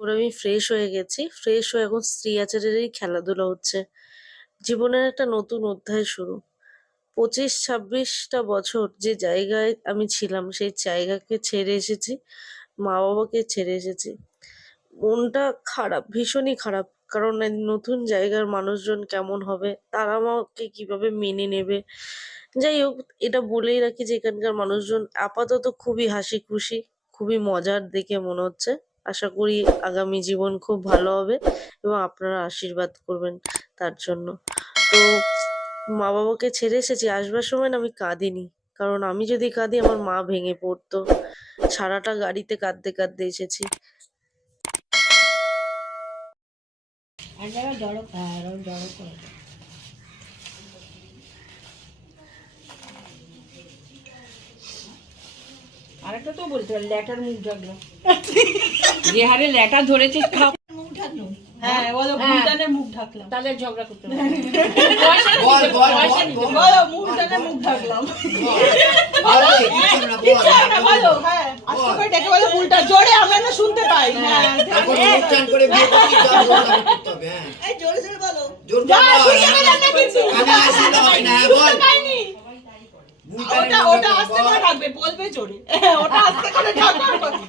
করে আমি ফ্রেশ হয়ে গেছি। ফ্রেশ হয়ে এখন স্ত্রী আচারেরই খেলাধুলা হচ্ছে। জীবনের একটা নতুন অধ্যায় শুরু। পঁচিশ, ছাব্বিশটা বছর যে জায়গায় আমি ছিলাম, সেই জায়গাকে ছেড়ে এসেছি। মা বাবাকে ছেড়ে এসেছি। মনটা খারাপ, ভীষণই খারাপ। কারণ নতুন জায়গার মানুষজন কেমন হবে, তারা আমাকে কীভাবে মেনে নেবে? যাই হোক, এটা বলেই রাখি যে এখানকার মানুষজন আপাতত খুবই হাসি খুশি খুবই মজার দেখে মনে হচ্ছে। আশা করি আগামী জীবন খুব ভালো হবে এবং আপনারা আশীর্বাদ করবেন তার জন্য। তো মা বাবাকে ছেড়ে এসেছি, আসবার সময় আমি কাঁদিনি। কারণ আমি যদি কাঁদি আমার মা ভেঙে পড়তো। সারাটা গাড়িতে কাঁদতে কাঁদতে এসেছি। আরেকটা তো বলতে পারি, ল্যাটার মুখ ঢাকলো যে হারে ল্যাটার ধরেছে খাপ হ্যাঁ বলো ভুটানে মুখ ঢাকলাম। তাহলে ঝগড়া করতে বল বল বল নিতে বল মুখ ঢাকলাম। বল। হ্যাঁ। আস্তে করে ডেকে বলো ভুলটা জোরে আমরা না শুনতে পাই হ্যাঁ করে বিয়ে করতে হবে, হ্যাঁ। জোরে জোরে বলো। জোর বল। না আসতে হবে না, হ্যাঁ, বল। ওটা ওটা আস্তে করে বলবে জোরে হ্যাঁ, ওটা আস্তে করে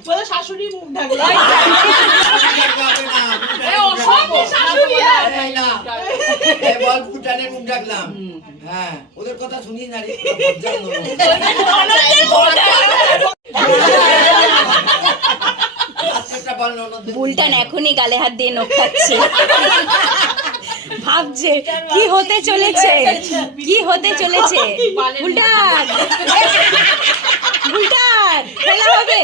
বলো শাশুড়ি মুখ মুখ হ্যাঁ। ভুটানের মুখ ডাকলাম হ্যাঁ ওদের কথা শুনিস না রে বুলটান এখনই গালে হাত দিয়ে নখ খাচ্ছে ভাবছে কি হতে চলেছে? কি হতে চলেছে? বুলটান বুলটান খেলা হবে।